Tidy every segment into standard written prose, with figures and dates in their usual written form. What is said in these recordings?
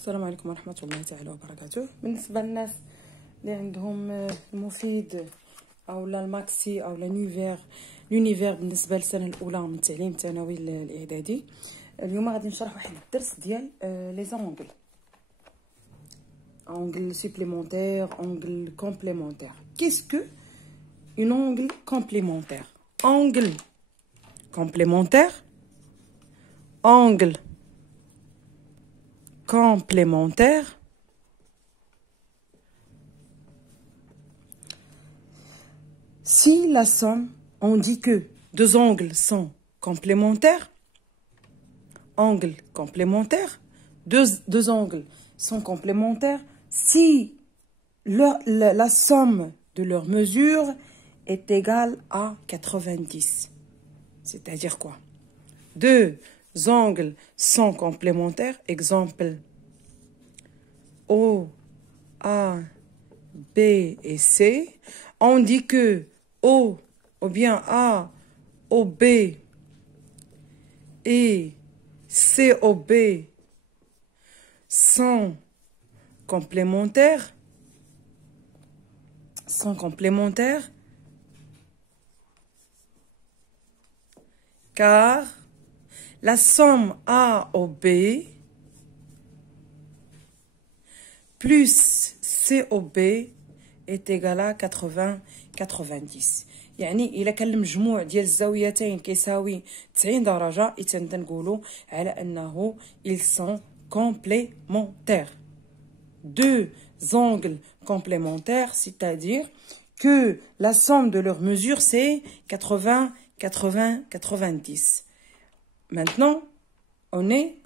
السلام عليكم ورحمة الله تعالى وبركاته. بالنسبة للناس اللي عندهم المفيد أو الماكسي أو لونيفير بالنسبة للسنة الأولى من التعليم الثانوي الإعدادي، اليوم غادي نشرح واحد الدرس ديال لي زونغل، ongle supplémentaire, ongle complémentaire. Qu'est-ce que une ongle complémentaire? Ongle complémentaire, ongle complémentaire, si la somme, on dit que deux angles sont complémentaires, angle complémentaire, deux angles sont complémentaires si la somme de leurs mesures est égale à 90. C'est-à-dire quoi? Deux angles sont complémentaires. Exemple, O, A, B et C. On dit que O, ou bien A, OB et COB sont complémentaires. Car la somme AOB plus COB est égale à 90. يعني إلا كان المجموع ديال الزاويتين كيساوي 90 درجة إذا تنقولوا على أنه ils sont complémentaires. Deux angles complémentaires, c'est-à-dire que la somme de leurs mesures c'est 90. Maintenant, on est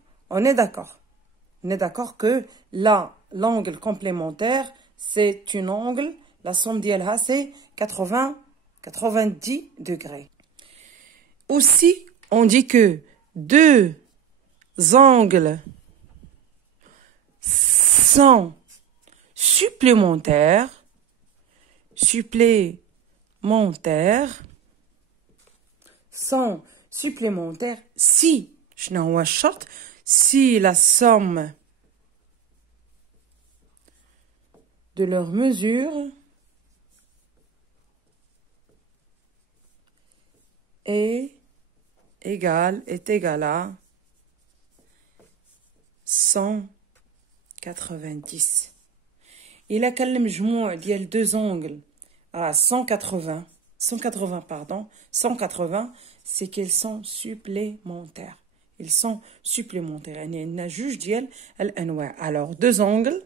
d'accord. On est d'accord que l'angle complémentaire, c'est une angle, la somme d'ILH, c'est 90 degrés. Aussi, on dit que deux angles sont supplémentaires si, si la somme de leurs mesures est égale à 190. إلا كان المجموع ديال deux angles à 180, c'est qu'ils sont supplémentaires. Ils sont supplémentaires. يعني عندنا جوج ديال الأنواع. Alors deux angles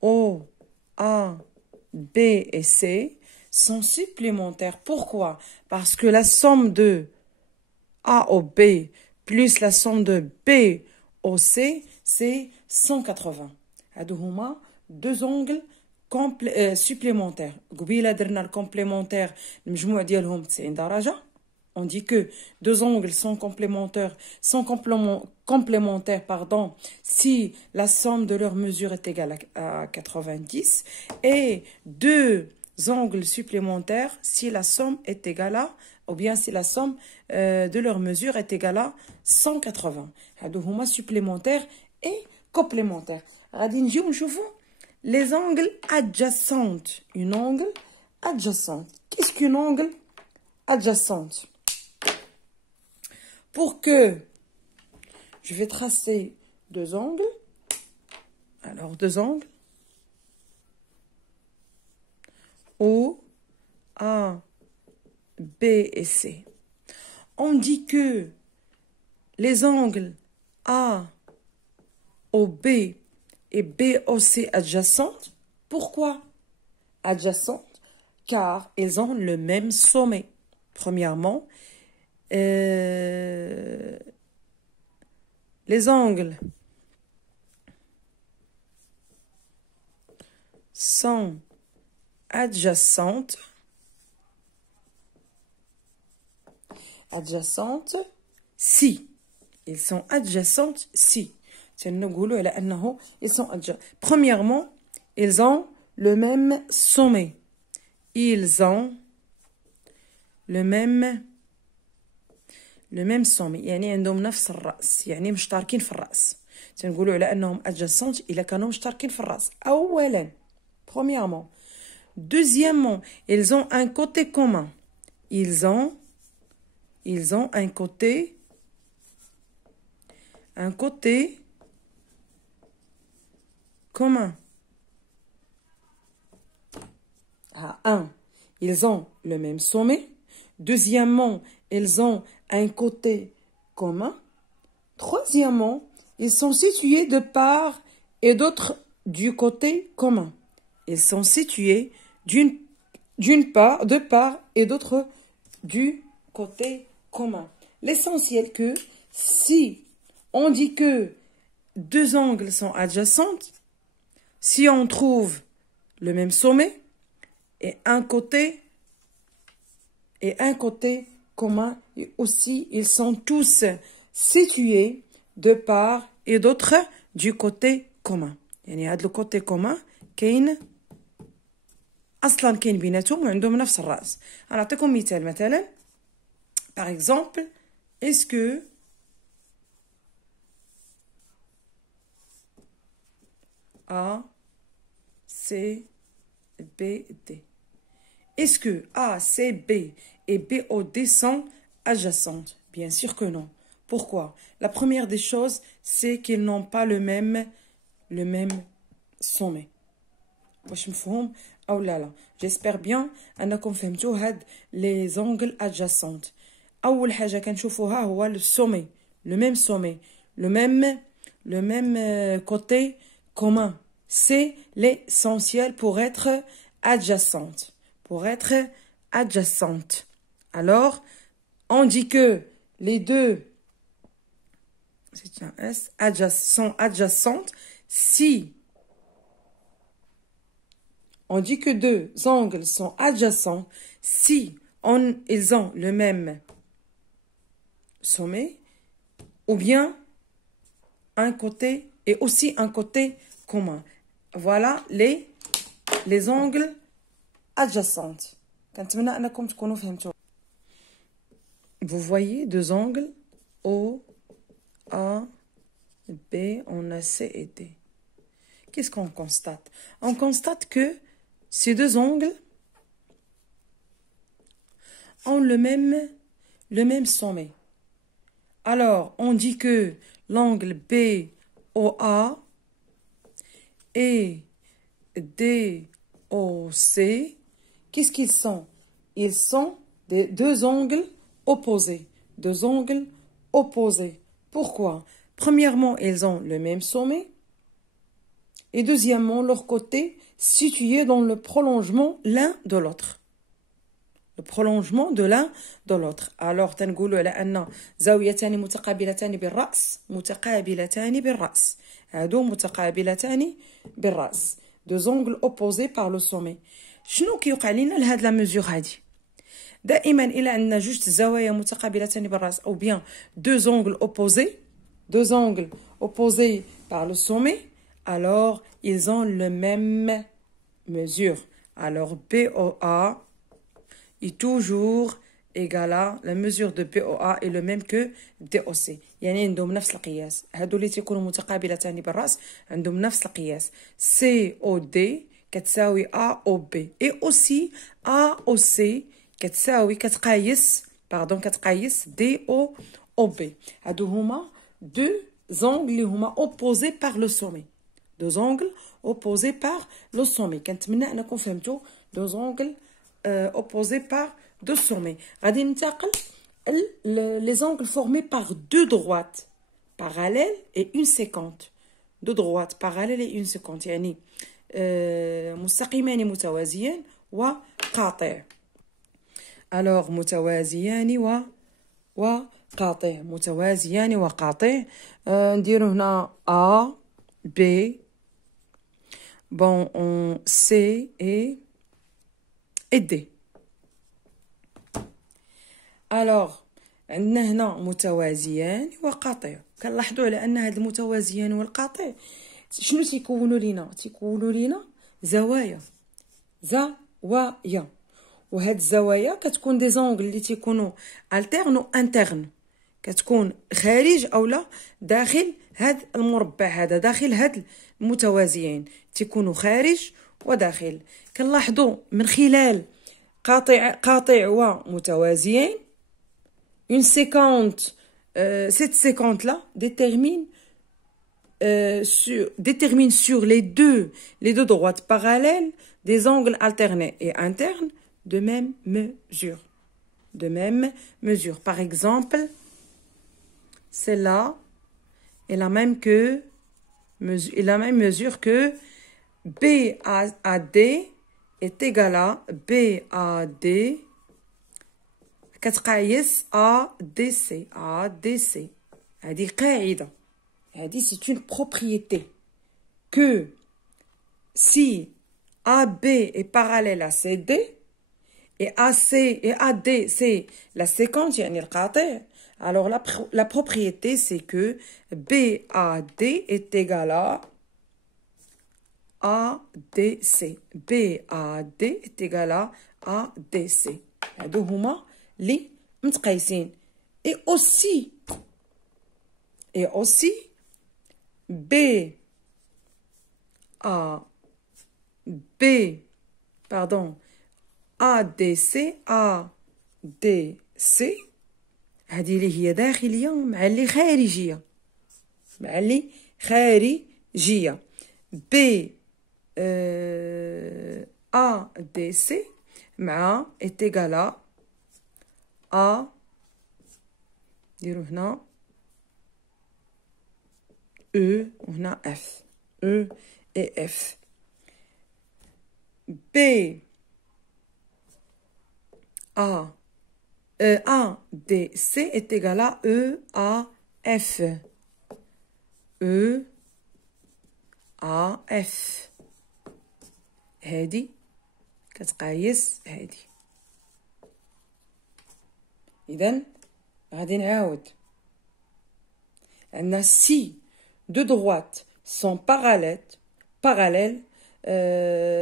O, A, B et C sont supplémentaires. Pourquoi? Parce que la somme de AOB plus la somme de BOC, c'est 180. هادو هما deux angles supplémentaires. قبيله درنا الكومبليمونتير المجموع ديالهم 90 درجة. On dit que deux angles sont complémentaires, pardon, si la somme de leurs mesures est égale à 90, et deux angles supplémentaires si la somme est égale à, ou bien si la somme de leurs mesures est égale à 180. هادو هما supplémentaires et complémentaires. غادي نجيو نشوفوا les angles adjacentes. Une angle adjacente. Qu'est-ce qu'une angle adjacente? Pour que je vais tracer deux angles. Alors, deux angles. O, A, B et C. On dit que les angles A, OB et BOC adjacentes. Pourquoi adjacentes? Car ils ont le même sommet. Premièrement, les angles sont adjacentes si. Ils sont adjacentes si. Ils sont premièrement, ils ont le même sommet. Ils ont le même sommet. يعني عندهم نفس الرأس. يعني مشتركين في الرأس. تنقولوا على انهم adjacentes الا كانوا مشتركين في الراس. اولا premièrement. Deuxièmement, ils ont un côté commun. Ils ont un côté commun. Un, ils ont le même sommet. Deuxièmement, ils ont un côté commun. Troisièmement, ils sont situés de part et d'autre du côté commun. Ils sont situés de part et d'autre du côté commun. L'essentiel que si on dit que deux angles sont adjacents, si on trouve le même sommet et un côté commun, et aussi ils sont tous situés de part et d'autre du côté commun. يعني هذا الكوتي كومان كاين اصلا كاين بيناتهم وعندهم نفس الراس. نعطيكم مثال par exemple, est-ce que A C B D, est-ce que A C B et B O D sont adjacentes? Bien sûr que non. Pourquoi? La première des choses, c'est qu'ils n'ont pas le même sommet. واش مفهوم او لا؟ j'espère bien انكم فهمتوا هاد les angles adjacents. اول حاجه كنشوفوها هو le sommet, le même sommet, le même côté commun. C'est l'essentiel pour être adjacente. Alors on dit que les deux sont adjacentes si on dit que deux angles sont adjacents si ils ont le même sommet ou bien un côté et aussi un côté commun. Voilà les angles adjacents. Vous voyez deux angles O, A, B, on a C et D. Qu'est-ce qu'on constate? On constate que ces deux angles ont le même sommet. Alors, on dit que l'angle BOA et DOC, qu'est-ce qu'ils sont? Ils sont des deux angles opposés. Deux angles opposés. Pourquoi? Premièrement, ils ont le même sommet. Et deuxièmement, leur côté situé dans le prolongement l'un de l'autre. Le prolongement de l'un de l'autre. Alors, تنقولوا على أن زاويتان متقابلتان بالرأس. هادو متقابلتان بالرأس. Deux angles opposés par le sommet. شنو كيوقع لنا لهاد لا ميزور هادي؟ دائما إلا عندنا جوج زوايا متقابلتان بالرأس أو bien deux angles opposés par le sommet, alors ils ont le même mesure. Alors BOA est toujours égal à la mesure de BOA est le même que DOC. يعني عندهم نفس القياس. هادو اللي تيكونوا متقابلتان بالرأس عندهم نفس القياس. COD كتساوي AOB et aussi AOC كتقايس DOB. هادو هما deux angles اللي هما opposés par le sommet. Deux angles opposés par le sommet. كنتمنى انكم فهمتوا deux angles opposés par deux sommets. غادي ننتقل les angles formés par deux droites parallèles et une séquente. Deux droites parallèles et une séquente. يعني مستقيمان متوازيان وقاطع. Alors متوازيان وقاطع. متوازيان وقاطع. نديرو هنا A B. Bon, on C et D. Alors, عندنا هنا متوازيان وقاطع. كنلاحظوا على أن هاد المتوازيان والقاطع شنو تيكونوا لينا؟ زوايا. وهاد الزوايا كتكون دي زونغل اللي تيكونوا التيرن و انترن. كتكون خارج اولا داخل هاد المربع هذا، داخل هاد المتوازيين تيكونوا خارج وداخل. كنلاحظوا من خلال قاطع ومتوازيين une séquente cette séquente là détermine sur les deux droites parallèles des angles alternés et internes de même mesure. Par exemple, celle-là est la même mesure que BAD est égal à BAD كتقايس ADC. هذه قاعدة، هذه c'est une propriété que si AB est parallèle à CD et AC et AD c'est la séquence يعني القاطع، alors la propriété c'est que BAD est égal à ADC. BAD est égal à ADC. هادو هما لي متقايسين. et aussi ADC هذه اللي هي داخلية مع اللي خارجية، ADC مع est égal à نديرو هنا E وهنا F E et F. ADC est égal à EAF. EAF هادي كتقايس هادي. إذن غادي نعاود عندنا si deux droites sont parallèles,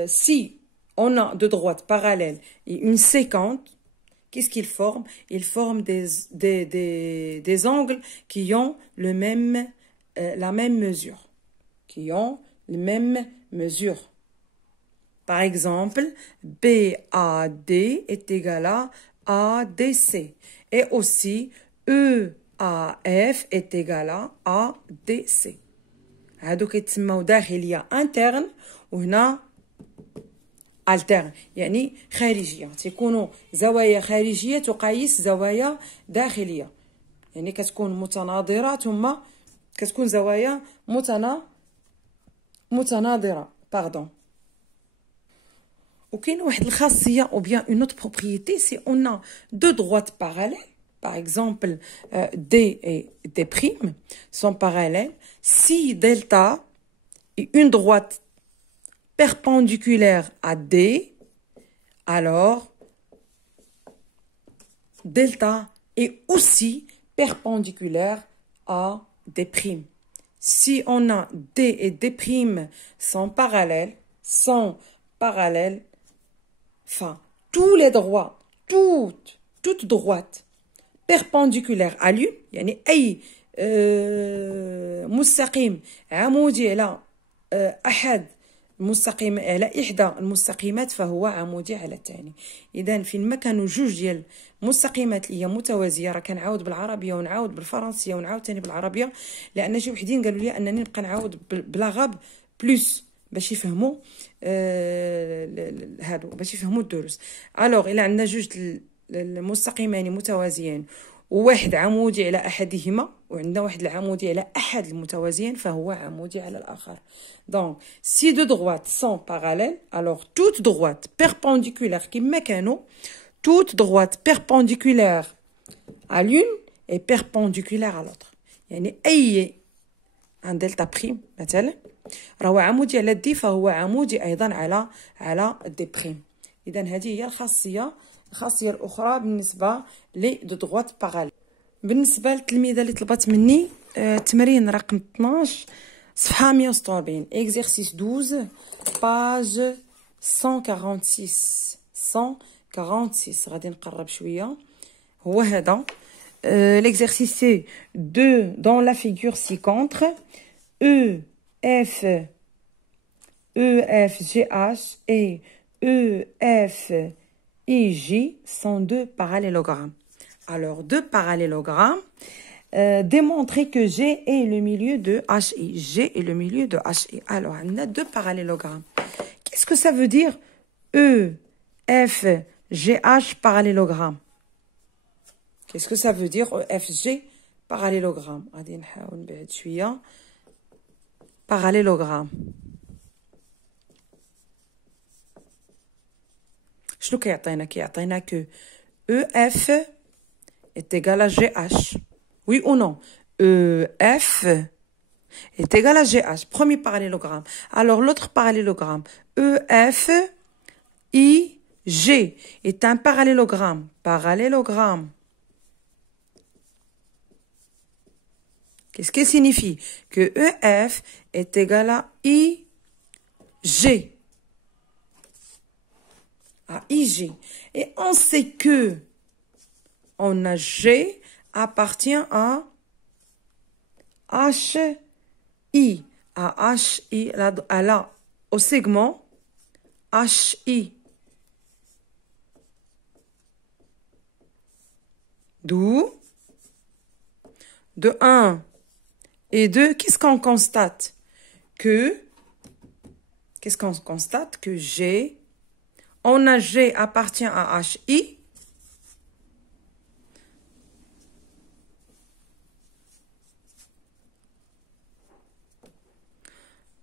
si on a deux droites parallèles et une séquente, qu'est-ce qu'ils forment? Ils forment des angles qui ont la même mesure. Par exemple, BAD est égal à ADC. Et aussi, EAF est égal à ADC. هادو كيتسموا داخلية interne وهنا alterne، يعني خارجية. تيكونوا زوايا خارجية تقايس زوايا داخلية، يعني كتكون متناظرة ثم كتكون زوايا متناظرة. وكاين واحد الخاصية ou bien une autre propriété, si on a deux droites parallèles, par exemple D et D' sont parallèles, si delta est une droite perpendiculaire à D, alors delta est aussi perpendiculaire à D'. Si on a D et D' sont parallèles, enfin, tous les droits, toute droite perpendiculaire à lui، يعني أي مستقيم عمودي على أحد المستقيم على إحدى المستقيمات فهو عمودي على الثاني. إذا فين ما كانوا جوج ديال مستقيمات اللي هي متوازية، راه كنعاود بالعربية ونعاود بالفرنسية ونعاود ثاني بالعربية، لأن شي وحدين قالوا لي أنني نبقى نعاود بلاغاب بلوس باش يفهموا هادو، باش يفهموا الدروس. الوغ الا عندنا جوج المستقيمين متوازيين وواحد عمودي على احدهما وعندنا واحد العمودي على احد المتوازيين فهو عمودي على الاخر. دونك si deux droites sont parallèles, alors toute droite perpendiculaire كما كانوا toute droite perpendiculaire à l'une est perpendiculaire à l'autre. يعني اي عن دلتا بريم مثلا راهو عمودي على دي فهو عمودي ايضا على دي بريم. اذا هذه هي الخاصيه الاخرى بالنسبه لي دو دغوات باراليل. بالنسبه للتلميذه اللي طلبت مني التمرين رقم 12 صفحه 146 exercice 12 page 146 غادي نقرب شويه. هو هذا l'exercice c'est 2 dans la figure ci-contre. E, F, GH et E, F, J sont deux parallélogrammes. Alors, deux parallélogrammes, démontrer que G est le milieu de HI. G est le milieu de HI. Alors, on a deux parallélogrammes. Qu'est-ce que ça veut dire E, F, GH parallélogramme? Qu'est-ce que ça veut dire EFG parallélogramme? غادي نحاول نبعد شويه. Parallélogramme. شنو كيعطينا؟ كيعطينا que EF est égal à GH. Oui ou non? EF est égal à GH. Premier parallélogramme. Alors l'autre parallélogramme, EF IG est un parallélogramme. Parallélogramme. Qu'est-ce qui signifie? Que EF est égal à IG. À IG. Et on sait que on a G appartient à HI. À HI, au segment HI. D'où, de 1 et 2, qu'est-ce qu'on constate? Qu'est-ce qu'on constate? Que G, on a G appartient à HI.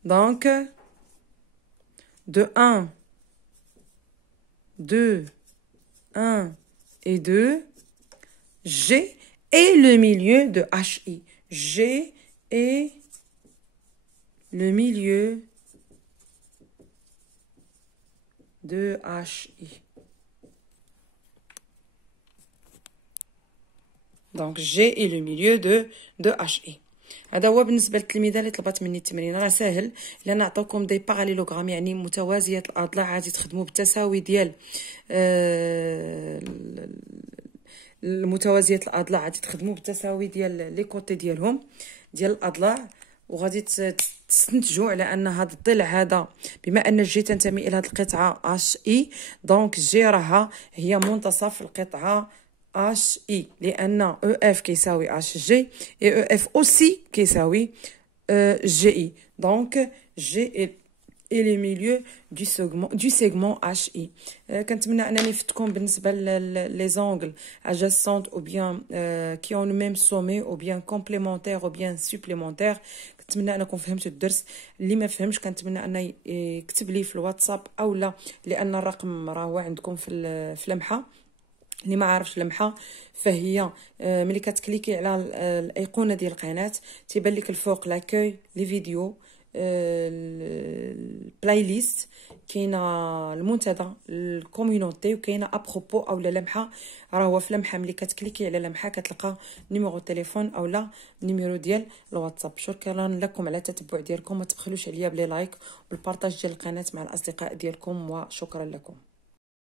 Donc, de 1, 2, 1 et 2, G est le milieu de HI. G est le milieu de HI. Donc, G est le milieu de HI. هذا هو بالنسبه للتلميذه اللي طلبت مني التمرين. راه ساهل لان نعطيكم دي باراليلوغرام يعني متوازيه الاضلاع. غادي تخدموا بالتساوي ديال المتوازيه الاضلاع. غادي تخدموا بالتساوي ديال لي كوتي ديالهم ديال الاضلاع وغادي تستنتجوا على ان هذا الضلع هذا بما ان الجي تنتمي الى هذه القطعه اش اي دونك جي راها هي منتصف القطعه اش اي لان او اف كيساوي اش جي اي او اف اوسي كيساوي جي اي دونك جي et le milieu du segment HI. كنتمنى انني فتكم بالنسبه لي زونغل adjacentes ou bien qui ont le même sommet ou bien complémentaires ou bien supplémentaires. كنتمنى انكم فهمتوا الدرس. اللي ما فهمش كنتمنى انه يكتب لي في الواتساب او لا لان الرقم راه عندكم في لمحه. اللي ما عارفش لمحه فهي ملي كتكليكي على الايقونه ديال القناه تيبان لك الفوق لاكوي لي فيديو البلاي ليست كاينه المنتدى الكوميونيتي وكاينه ابروبو او لمحه راه هو في لمحه ملي كتكليكي على لمحه كتلقى نيميرو تليفون او لا نيميرو ديال الواتساب. شكرا لكم على التتبع ديالكم. ما تبخلوش عليا بلي لايك والبارطاج ديال القناه مع الاصدقاء ديالكم وشكرا لكم.